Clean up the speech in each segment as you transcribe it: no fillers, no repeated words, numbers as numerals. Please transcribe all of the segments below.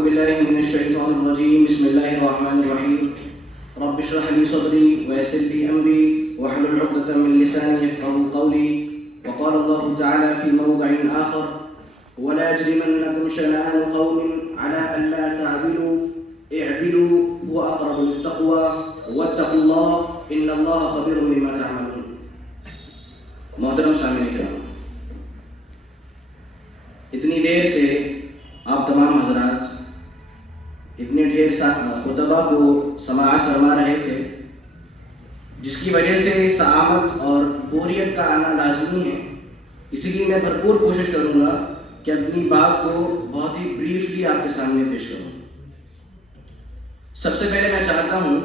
أعوذ بالله من الشيطان الرجيم. بسم الله الرحمن الرحيم. رب اشرح لي صدري ويسر لي أمري واحلل عقدة من لساني يفقهوا قولي. وقال الله تعالى في موضع آخر: ولا يجرمنكم شنآن قوم على ألا تعدلوا اعدلوا هو أقرب للتقوى واتقوا الله إن الله خبير بما تعملون. محترم سامعین کرام، اتنی دیر سے آپ تمام حضرات اتنے ڈھیر خطبہ کو سماعت فرما رہے تھے، جس کی وجہ سے سعامت اور بوریت کا آنا لازمی ہے. اسی لیے میں بھرپور کوشش کروں گا کہ اپنی بات کو بہت ہی بریفلی آپ کے سامنے پیش کروں. سب سے پہلے میں چاہتا ہوں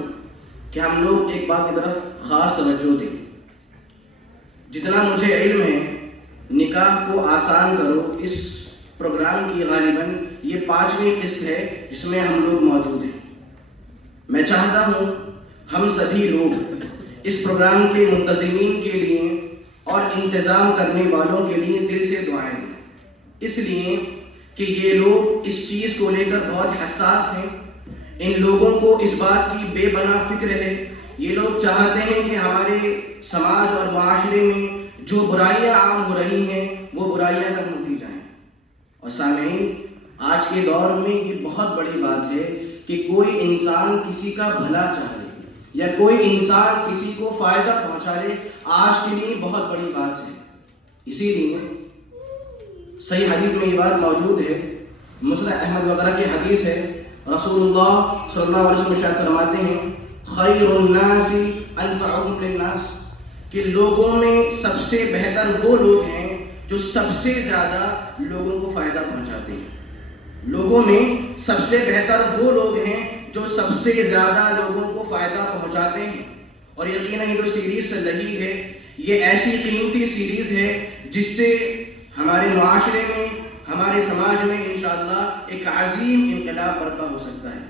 کہ ہم لوگ ایک بات کی طرف خاص توجہ دیں. جتنا مجھے علم ہے، نکاح کو آسان کرو اس پروگرام کی غالباً یہ 5ویں قسط ہے جس میں ہم لوگ موجود ہیں. میں چاہتا ہوں ہم سبھی لوگ اس پروگرام کے منتظمین کے لیے اور انتظام کرنے والوں کے لیے دل سے دعائیں دیں، اس لیے کہ یہ لوگ اس چیز کو لے کر بہت حساس ہیں. ان لوگوں کو اس بات کی بے پناہ فکر ہے. یہ لوگ چاہتے ہیں کہ ہمارے سماج اور معاشرے میں جو برائیاں عام ہو رہی ہیں وہ برائیاں کم ہوتی جائیں. اور سامعین، آج کے دور میں یہ بہت بڑی بات ہے کہ کوئی انسان کسی کا بھلا چاہ لے یا کوئی انسان کسی کو فائدہ پہنچا لے، آج کے لیے بہت بڑی بات ہے. اسی لیے صحیح حدیث میں یہ بات موجود ہے، مسند احمد وغیرہ کی حدیث ہے. رسول اللہ صلی اللہ علیہ وسلم ارشاد فرماتے ہیں: خیر الناس انفعهم للناس، کہ لوگوں میں سب سے بہتر وہ لوگ ہیں جو سب سے زیادہ لوگوں کو فائدہ پہنچاتے ہیں. لوگوں میں سب سے بہتر وہ لوگ ہیں جو سب سے زیادہ لوگوں کو فائدہ پہنچاتے ہیں. اور یقیناً یہ جو سیریز چل رہی ہے یہ ایسی قیمتی سیریز ہے جس سے ہمارے معاشرے میں، ہمارے سماج میں انشاءاللہ ایک عظیم انقلاب برپا ہو سکتا ہے.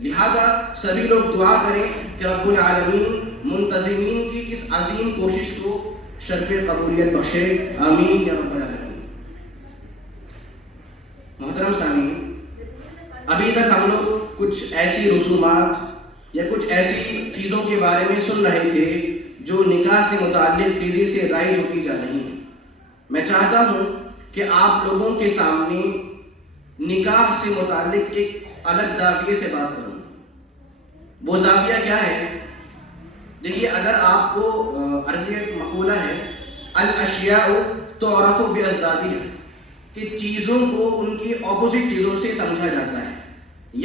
لہذا سبھی لوگ دعا کریں کہ رب العالمین منتظمین کی اس عظیم کوشش کو شرف قبولیت بخشے. آمین یا رب العالمین. محترم سامعین، ابھی تک ہم لوگ کچھ ایسی رسومات یا کچھ ایسی چیزوں کے بارے میں سن رہے تھے جو نکاح سے متعلق تیزی سے رائج ہوتی جا رہی ہیں. میں چاہتا ہوں کہ آپ لوگوں کے سامنے نکاح سے متعلق ایک الگ زاویے سے بات کروں. وہ زاویہ کیا ہے؟ دیکھیے، اگر آپ کو عربی ایک مقولہ ہے الاشیاء تعرف باضدادها، کہ چیزوں کو ان کی اپوزٹ چیزوں سے سمجھا جاتا ہے.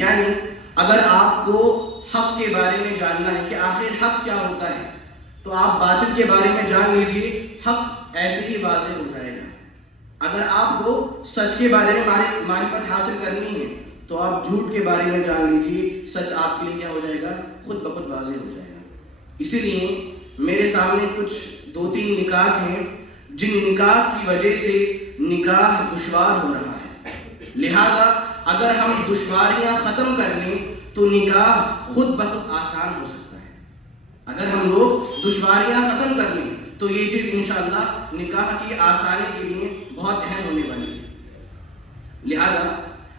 یعنی اگر آپ کو حق کے بارے میں جاننا ہے کہ آخر حق کیا ہوتا ہے تو آپ باطل کے بارے میں جان لیجئے، حق ایسے ہی واضح ہو جائے گا. اگر آپ کو سچ کے بارے میں معرفت حاصل کرنی ہے تو آپ جھوٹ کے بارے میں جان لیجئے، سچ آپ کے لیے کیا ہو جائے گا؟ خود بخود واضح ہو جائے گا. اسی لیے میرے سامنے کچھ 2-3 نکات ہیں جن نکات کی وجہ سے نکاح دشوار ہو رہا ہے. لہذا اگر ہم دشواریاں ختم کر لیں تو نکاح خود بخود آسان ہو سکتا ہے. اگر ہم لوگ دشواریاں ختم کر لیں تو یہ چیز انشاءاللہ نکاح کی آسانی کے لیے بہت اہم ہونے والی ہے. لہذا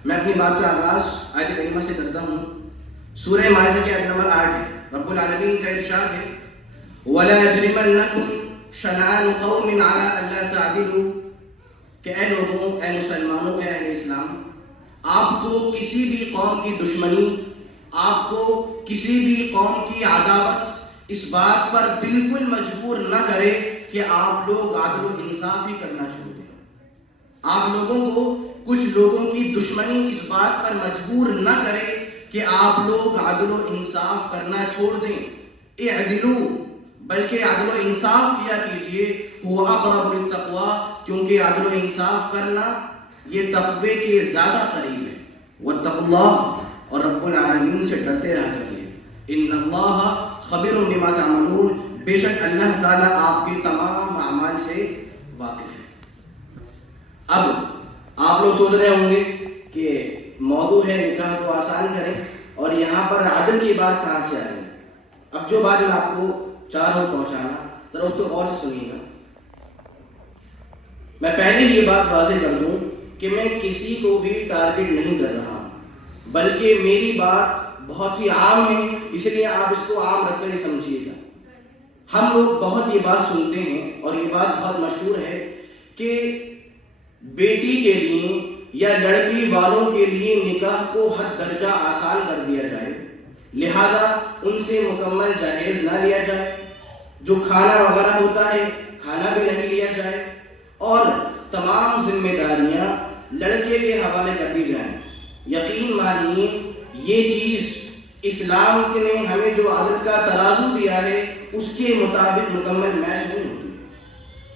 میں اپنی بات کا آغاز آیت کریمہ سے کرتا ہوں. سورہ مائدہ کی آیت نمبر 8 ہے. رب العالمین کا ارشاد ہے: وَلَا يَجْرِمَنَّكُمْ شَنَآنُ قَوْمٍ عَلَىٰ أَلَّا تَعْدِلُوا، کہ اے لوگوں، اے مسلمانوں، اے اہل اسلام، آپ کو کسی بھی قوم کی دشمنی، آپ کو کسی بھی قوم کی عداوت اس بات پر بالکل مجبور نہ کرے کہ آپ لوگ عدل و انصاف ہی کرنا چھوڑ دیں. آپ لوگوں کو کچھ لوگوں کی دشمنی اس بات پر مجبور نہ کرے کہ آپ لوگ عدل و انصاف کرنا چھوڑ دیں. اعدلوا، بلکہ عدل و انصاف کیا کیجئے. هو اقرب للتقوی، کیونکہ عدل و انصاف کرنا یہ تقوی کے زیادہ قریب ہے. واتقوا اللہ، اور رب العالمین سے ڈرتے رہا کریے. ان اللہ خبیر بما تعملون، بے شک اللہ تعالیٰ آپ کے تمام اعمال سے واقف ہے. اب آپ لوگ سوچ رہے ہوں گے کہ موضوع ہے نکاح کو آسان کریں اور یہاں پر عدل کی بات کہاں سے آئی. اب جو بات میں آپ کو چاہ رہا ہوں پہنچانا، ذرا اس کو غور سے سنیے گا. میں پہلے یہ بات واضح کر دوں کہ میں کسی کو بھی ٹارگٹ نہیں کر رہا ہوں. بلکہ میری بات بہت ہی عام ہے، اس لیے آپ اس کو عام رکھ کر ہی سمجھیے گا۔ ہم لوگ بہت یہ بات سنتے ہیں اور یہ بات بہت مشہور ہے کہ بیٹی کے لیے یا لڑکی والوں کے لیے نکاح کو حد درجہ آسان کر دیا جائے، لہذا ان سے مکمل جہیز نہ لیا جائے، جو کھانا وغیرہ ہوتا ہے کھانا بھی نہیں لیا جائے، اور تمام ذمہ داریاں لڑکے کے حوالے کر دی جائیں۔ یقین مانیے یہ چیز اسلام نے ہمیں جو عدل کا ترازو دیا ہے اس کے مطابق مکمل میچ نہیں ہوتی۔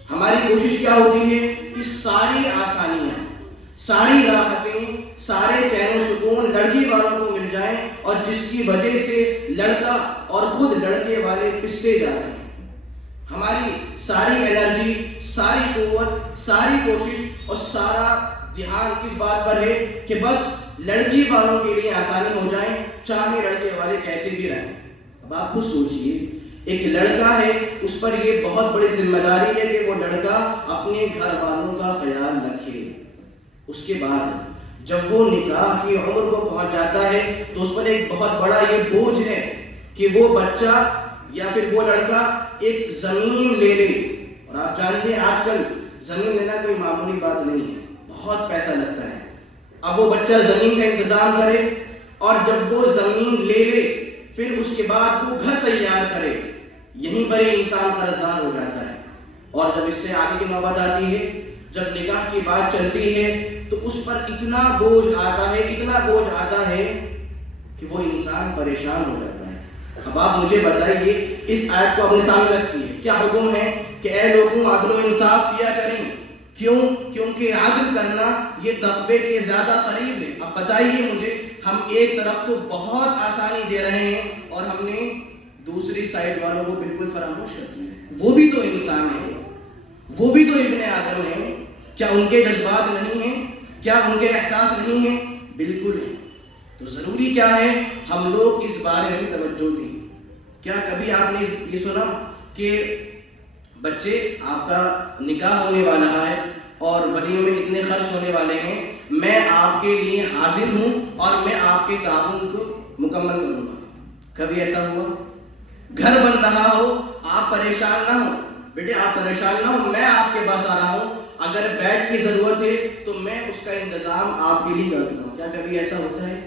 ہماری کوشش کیا ہوتی ہے کہ ساری آسانیاں، ساری راحتیں، سارے چین و سکون لڑکی والوں کو مل جائیں، اور جس کی وجہ سے لڑکا اور خود لڑکے والے پستے جا رہے ہیں۔ ہماری ساری انرجی، ساری قوت، ساری کوشش اور سارا دھیان کس بات پر ہے کہ بس لڑکی والوں کے لیے آسانی ہو جائے، چاہے لڑکے والے کیسے بھی رہیں۔ اب آپ خود سوچئے، ایک لڑکا ہے، اس پر یہ بہت بڑی ذمہ داری ہے کہ وہ لڑکا اپنے گھر والوں کا خیال رکھے۔ اس کے بعد جب وہ نکاح کی عمر کو پہنچ جاتا ہے تو اس پر ایک بہت بڑا یہ بوجھ ہے کہ وہ بچہ یا پھر وہ لڑکا ایک زمین لے لے۔ اور آپ جانتے ہیں آج کل زمین لینا کوئی معمولی بات نہیں ہے، بہت پیسہ لگتا ہے۔ اب وہ بچہ زمین کا انتظام کرے، اور جب وہ زمین لے لے پھر اس کے بعد وہ گھر تیار کرے، یہیں پر ہی انسان قرضدار ہو جاتا ہے۔ اور جب اس سے آگے کی نوبت آتی ہے، جب نکاح کی بات چلتی ہے تو اس پر اتنا بوجھ آتا ہے، اتنا بوجھ آتا ہے کہ وہ انسان پریشان ہو جاتا ہے۔ اب آپ مجھے بتائیے، اس آیت کو اپنے سامنے رکھیے، کیا حکم ہے کہ اے لوگوں عدل و انصاف کیا کریں؟ کیوں؟ کیونکہ عدل کرنا یہ تقوی کے زیادہ قریب ہے۔ اب بتائیے مجھے، ہم ایک طرف تو بہت آسانی دے رہے ہیں اور ہم نے دوسری سائڈ والوں کو بالکل فراموش کر دیا ہے۔ وہ بھی تو انسان ہیں، وہ بھی تو ابن آدم ہیں، کیا ان کے جذبات نہیں ہیں؟ کیا ان کے احساس نہیں ہیں؟ بالکل ہیں۔ تو ضروری کیا ہے ہم لوگ اس بارے میں توجہ دیں۔ کیا کبھی آپ نے یہ سنا کہ بچے آپ کا نکاح ہونے والا ہے اور ولیمے میں اتنے خرچ ہونے والے ہیں، میں آپ کے لیے حاضر ہوں اور میں آپ کے تعاون کو مکمل کروں گا؟ کبھی ایسا ہوا؟ گھر بن رہا ہو، آپ پریشان نہ ہو، بیٹے آپ پریشان نہ ہو، میں آپ کے پاس آ رہا ہوں، اگر بیڈ کی ضرورت ہے تو میں اس کا انتظام آپ کے لیے کرتا ہوں۔ کیا کبھی ایسا ہوتا ہے؟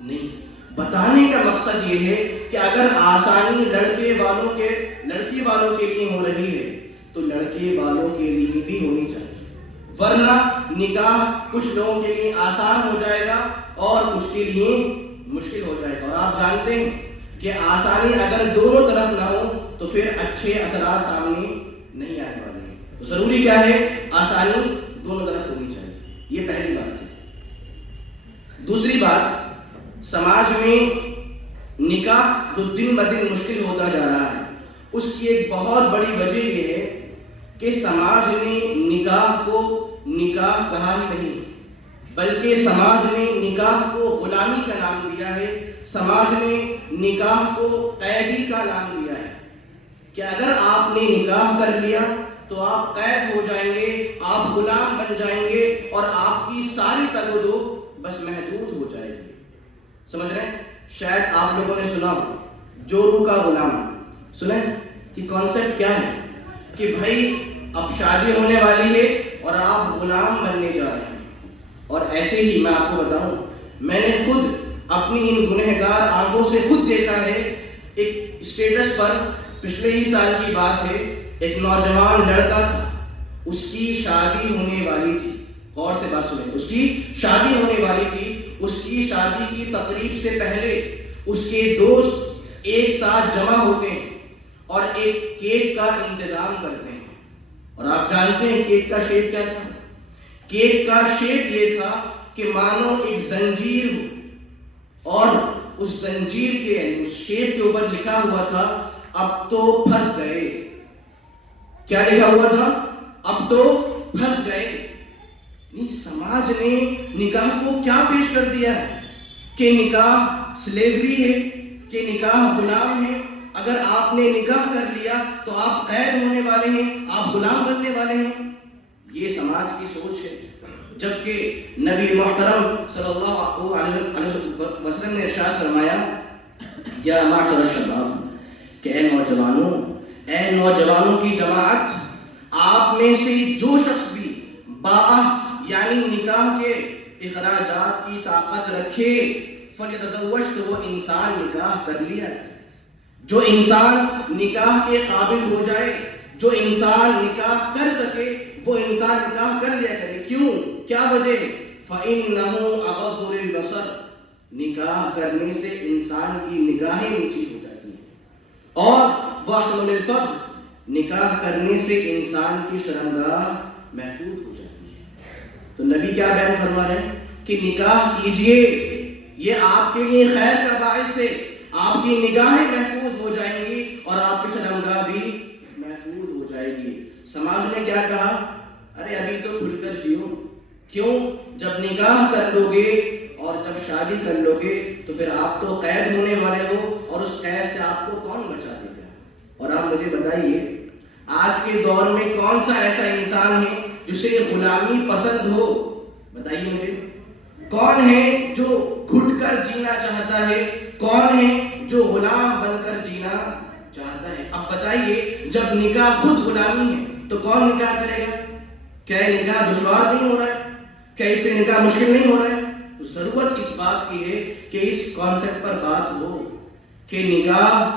نہیں۔ بتانے کا مقصد یہ ہے کہ اگر آسانی لڑکی والوں کے لیے ہو رہی ہے تو لڑکے والوں کے لیے بھی ہونی چاہیے، ورنہ نکاح کچھ لوگوں کے لیے آسان ہو جائے گا اور کچھ کے لیے مشکل ہو جائے گا۔ اور آپ جانتے ہیں کہ آسانی اگر دونوں طرف نہ ہو تو پھر اچھے اثرات سامنے نہیں آنے والے ہیں۔ تو ضروری کیا ہے؟ آسانی دونوں طرف ہونی چاہیے، یہ پہلی بات ہے۔ دوسری بات، سماج میں نکاح جو دن بدن مشکل ہوتا جا رہا ہے، اس کی ایک بہت بڑی وجہ یہ ہے کہ سماج نے نکاح کو نکاح کہا ہی نہیں، بلکہ سماج نے نکاح کو غلامی کا نام دیا ہے، سماج نے نکاح کو قیدی کا نام دیا ہے کہ اگر آپ نے نکاح کر لیا تو آپ قید ہو جائیں گے، آپ غلام بن جائیں گے اور آپ کی ساری تگ و دو بس محدود ہو جائے گی۔ سمجھ رہے ہیں؟ شاید آپ لوگوں نے سنا ہو جورو کا غلام، سنیں کہ کانسیپٹ کیا ہے کہ بھائی اب شادی ہونے والی ہے اور آپ غلام بننے جا رہے ہیں۔ اور ایسے ہی میں آپ کو بتاؤں، میں نے خود اپنی ان گنہگار آنکھوں سے خود دیکھا ہے۔ ایک اسٹیٹس پر پچھلے ہی سال کی بات ہے، ایک نوجوان لڑکا تھا، اس کی شادی ہونے والی تھی، غور سے بات سنیں، اس کی شادی ہونے والی تھی۔ اس کی شادی کی تقریب سے پہلے اس کے دوست ایک ساتھ جمع ہوتے ہیں اور ایک کیک کا انتظام کرتے ہیں۔ اور آپ جانتے ہیں کیک کا شیپ کیا تھا؟ کیک کا شیپ یہ تھا کہ مانو ایک زنجیر ہو، اور اس زنجیر کے اس شیپ کے اوپر لکھا ہوا تھا اب تو پھنس گئے۔ کیا لکھا ہوا تھا؟ اب تو پھنس گئے۔ سماج نے نکاح کو کیا پیش کر دیا ہے کہ نکاح سلیوری ہے، کہ نکاح غلام ہے، اگر آپ نے نکاح کر لیا تو آپ قید ہونے والے ہیں، آپ غلام بننے والے ہیں۔ یہ سماج کی سوچ ہے۔ جبکہ نبی محترم صلی اللہ علیہ وسلم نے ارشاد فرمایا یا معشر الشباب کہ اے نوجوانوں کی جماعت، آپ میں سے جو شخص بھی باء یعنی نکاح کے اخراجات کی طاقت رکھے فلیتزوج، تو وہ انسان نکاح کر لیا ہے۔ جو انسان نکاح کے قابل ہو جائے، جو انسان نکاح کر سکے، وہ انسان نکاح کر لیا کرے۔ کیوں؟ کیا وجہ ہے؟ فَإِنَّهُ أَغَضُّ لِلْبَصَرِ، نکاح کرنے سے انسان کی نگاہیں نیچی ہو جاتی ہیں، اور وَأَحْسَنُ لِلْفَرْجِ، نکاح کرنے سے انسان کی شرمگاہ محفوظ ہو جاتی ہے۔ تو نبی کیا بیان فرما رہے ہیں کہ نکاح کیجئے، یہ آپ کے لیے خیر کا باعث ہے، آپ کی نگاہیں محفوظ ہو جائیں گی اور آپ کی شرمگاہ بھی محفوظ ہو جائے گی۔ سماج نے کیا کہا؟ ارے ابھی تو کھل کر جیو۔ کیوں؟ جب نکاح کر لو گے اور جب شادی کر لو گے تو پھر آپ تو قید ہونے والے ہو، اور اس قید سے آپ کو کون بچا دے گا؟ اور آپ مجھے بتائیے آج کے دور میں کون سا ایسا انسان ہے جسے غلامی پسند ہو؟ بتائیے مجھے، کون ہے جو گھٹ کر جینا چاہتا ہے؟ کون ہے جو غلام بن کر جینا چاہتا ہے؟ اب بتائیے جب نکاح خود غلامی ہے تو کون نکاح کرے گا؟ کیا یہ نکاح دشوار نہیں ہو رہا ہے؟ کیا اس سے نکاح مشکل نہیں ہو رہا ہے؟ تو ضرورت اس بات کی ہے کہ اس کانسیپٹ پر بات ہو کہ نکاح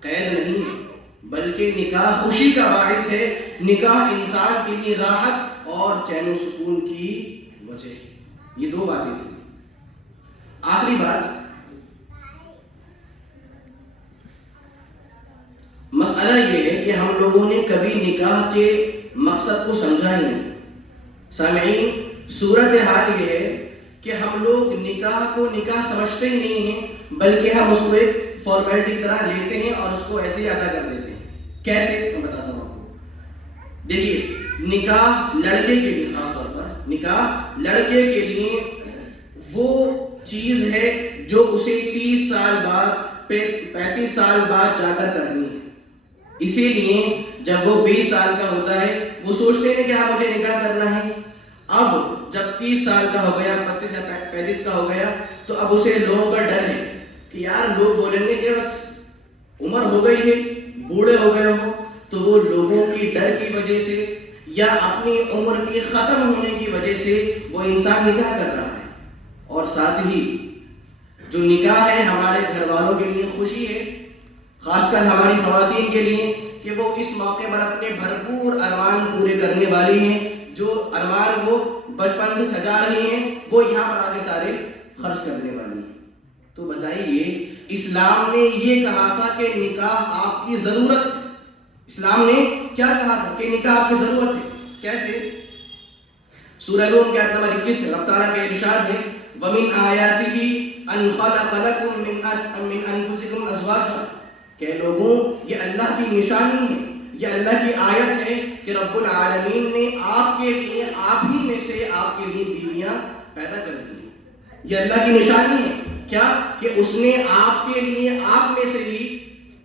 قید نہیں ہے، بلکہ نکاح خوشی کا باعث ہے، نکاح انسان کے لیے راحت اور چین و سکون کی وجہ ہے۔ یہ دو باتیں تھیں۔ آخری بات، مسئلہ یہ ہے کہ ہم لوگوں نے کبھی نکاح کے مقصد کو سمجھا ہی نہیں۔ سامعین، صورتحال یہ ہے کہ ہم لوگ نکاح کو نکاح سمجھتے ہی نہیں ہیں، بلکہ ہم اس کو ایک فارمیلٹی کی طرح لیتے ہیں اور اس کو ایسے ہی ادا کر دیتے ہیں۔ کیسے؟ میں بتاتا ہوں آپ کو۔ دیکھیے، نکاح لڑکے کے لیے، خاص طور پر نکاح لڑکے کے لیے وہ چیز ہے جو اسے 30 سال بعد 35 سال بعد جا کر کرنی ہے۔ اسی لیے جب وہ 20 سال کا ہوتا ہے وہ سوچتے ہیں کہ ہاں مجھے نکاح کرنا ہے۔ اب جب 30 سال کا ہو گیا، 32 یا 35 کا ہو گیا، تو اب اسے لوگوں کا ڈر ہے کہ یار لوگ بولیں گے کہ بس عمر ہو گئی ہے، بوڑھے ہو گئے ہو، تو وہ لوگوں کی ڈر کی وجہ سے یا اپنی عمر کے ختم ہونے کی وجہ سے وہ انسان نکاح کر رہا ہے۔ اور ساتھ ہی جو نکاح ہے ہمارے گھر والوں کے لیے خوشی ہے، خاص کر ہماری خواتین کے لیے، کہ وہ اس موقع پر اپنے بھرپور ارمان پورے کرنے والی ہیں۔ جو ارمان وہ بچپن سے سجا رہی ہیں وہ یہاں پر آگے سارے خرچ کرنے والی ہیں۔ تو بتائیے، اسلام نے یہ کہا تھا کہ نکاح آپ کی ضرورت ہے۔ اسلام نے کیا کہا تھا کہ نکاح آپ کی ضرورت ہے؟ کیسے؟ سورہ روم کے آیت نمبر 21 رب تعالیٰ کا ارشاد ہے وَمِنْ آيَاتِهِ أَنْ خَلَقَ لَكُم مِّنْ أَنفُسِكُمْ أَزْوَاجًا، کہ لوگوں یہ اللہ کی نشانی ہے، یہ اللہ کی آیت ہے کہ رب العالمین نے آپ کے لیے، آپ ہی میں سے آپ کے لیے بیویاں پیدا کر دی ہیں۔ یہ اللہ کی نشانی ہے کیا؟ کہ اس نے آپ کے لیے، آپ میں سے ہی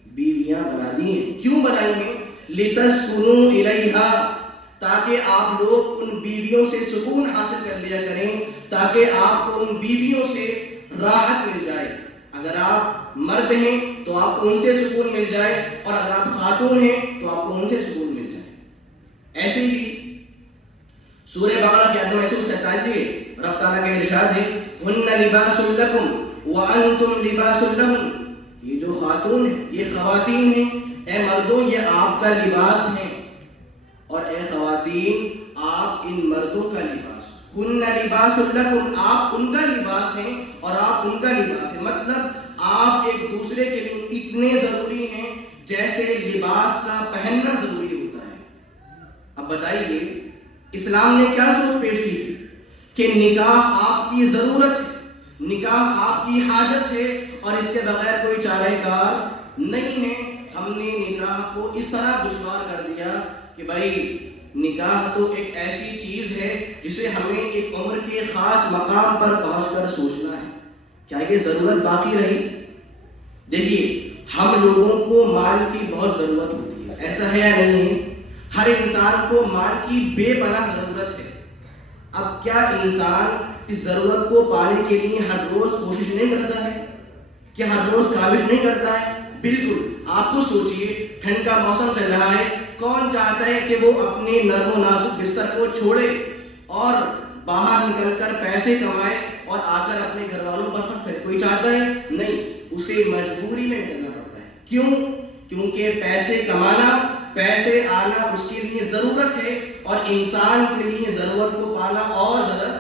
بیویاں بنا دی ہیں۔ کیوں بنائی ہیں؟ لِتَسْكُنُوا إِلَيْهَا، تاکہ آپ لوگ ان بیویوں سے سکون حاصل کر لیا کریں، تاکہ آپ کو ان بیویوں سے راحت مل جائے۔ اگر آپ مرد ہیں تو آپ کو ان سے سکون مل جائے، اور اگر آپ خاتون ہیں تو آپ کو ان سے سکون مل جائے۔ ایسے ہی سورہ بقرہ کے آیت نمبر 187 رب تعالیٰ کا ارشاد ہے هن لباس لكم وانتم لباس لهم، یہ جو خاتون ہیں، یہ خواتین ہیں، اے مردوں یہ آپ کا لباس ہیں، اور اے خواتین آپ ان مردوں کا لباس۔ ہن لباس لکم، آپ ان کا لباس ہیں اور آپ ان کا لباس ہیں، مطلب آپ ایک دوسرے کے لیے اتنے ضروری ہیں جیسے لباس کا پہننا ضروری ہوتا ہے۔ اب بتائیے اسلام نے کیا سوچ پیش کی تھی کہ نکاح آپ کی ضرورت ہے، نکاح آپ کی حاجت ہے، اور اس کے بغیر کوئی چارہ کار نہیں ہے۔ ہم نے نکاح کو اس طرح دشوار کر دیا کہ بھائی نکاح تو ایک ایسی چیز ہے جسے ہمیں ایک عمر کے خاص مقام پر پہنچ کر سوچنا ہے۔ کیا یہ ضرورت باقی رہی؟ دیکھیے، ہم لوگوں کو مال کی بہت ضرورت ہوتی ہے، ایسا ہے یا نہیں ہے؟ ہر انسان کو مال کی بے پناہ ضرورت ہے، اب کیا انسان اس ضرورت کو پانے کے لیے ہر روز کوشش نہیں کرتا ہے؟ کیا ہر روز کاوش نہیں کرتا ہے؟ بالکل. آپ کو سوچئے، ٹھنڈ کا موسم چل رہا ہے، کون چاہتا ہے کہ وہ اپنے نرم و نازک بستر کو چھوڑے اور باہر نکل کر پیسے کمائے اور آ کر اپنے گھر والوں پر خرچ کرے؟ کوئی چاہتا ہے؟ نہیں. اسے مجبوری میں نکلنا پڑتا ہے. کیوں؟ کیونکہ پیسے کمانا، پیسے آنا اس کے لیے ضرورت ہے، اور انسان کے لیے ضرورت کو پانا اور زیادہ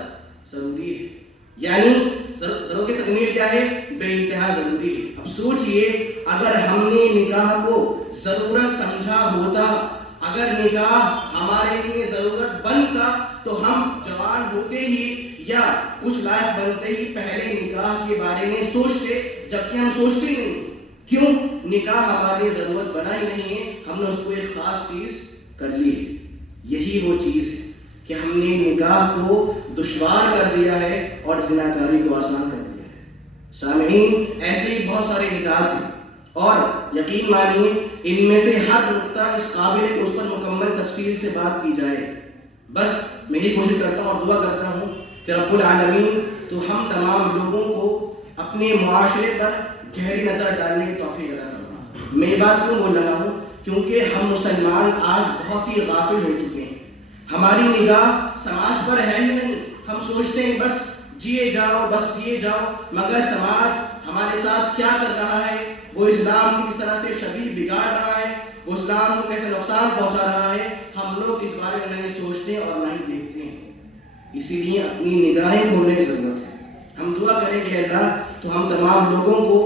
ضروری ہے. یعنی ضرورت کی تکمیل کیا ہے؟ بے انتہا ضروری ہے. اب سوچئے، اگر ہم نے نکاح کو ضرورت سمجھا ہوتا، اگر نکاح ہمارے لیے ضرورت بنتا، تو ہم جوان ہوتے ہی یا کچھ لائق بنتے ہی پہلے نکاح کے بارے میں سوچتے، جبکہ ہم سوچتے نہیں. کیوں؟ نکاح ہماری ضرورت بنا ہی نہیں ہے، ہم نے اس کو ایک خاص چیز کر لی ہے. یہی وہ چیز ہے کہ ہم نے نکاح کو دشوار کر دیا ہے اور زناکاری کو آسان کر دیا ہے. سامعین، ایسے ہی بہت سارے نکاح تھے، اور یقین مانیے ان میں سے ہر نقطہ اس قابل ہے کہ اس پر مکمل تفصیل سے بات کی جائے. بس میں یہ کوشش کرتا ہوں اور دعا کرتا ہوں کہ رب العالمین تو ہم تمام لوگوں کو اپنے معاشرے پر گہری نظر ڈالنے کی توفیق عطا فرمائے. میں یہ بات کیوں بول رہا ہوں؟ کیونکہ ہم مسلمان آج بہت ہی غافل ہو چکے ہیں. ہماری نگاہ سماج پر ہے ہی نہیں. ہم سوچتے ہیں بس جیے جاؤ، بس دیے جاؤ، مگر سماج ہمارے ساتھ کیا کر رہا ہے، وہ اسلام کی کس طرح سے شبیہ بگاڑ رہا ہے، وہ اسلام کو کیسے نقصان پہنچا رہا ہے، ہم لوگ اس بارے میں نہیں سوچتے اور نہ ہی دیکھتے ہیں. اسی لیے اپنی نگاہیں کھولنے کی ضرورت ہے. ہم دعا کریں کہ اللہ تو ہم تمام لوگوں کو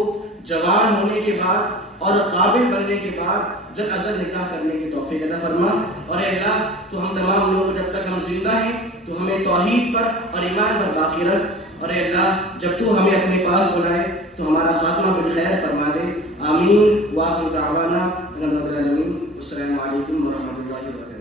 جوان ہونے کے بعد اور قابل بننے کے بعد جب ازل نکاح کرنے کی توفیق عطا فرما. اور اے اللہ تو ہم تمام لوگوں کو جب تک ہم زندہ ہیں تو ہمیں توحید پر اور ایمان پر باقی رکھ. اور اے اللہ جب تو ہمیں اپنے پاس بلائے تو ہمارا خاتمہ بالخیر فرما دے. آمین. وآخر دعوانا ان الحمد للہ. السلام علیکم ورحمۃ اللہ وبرکاتہ.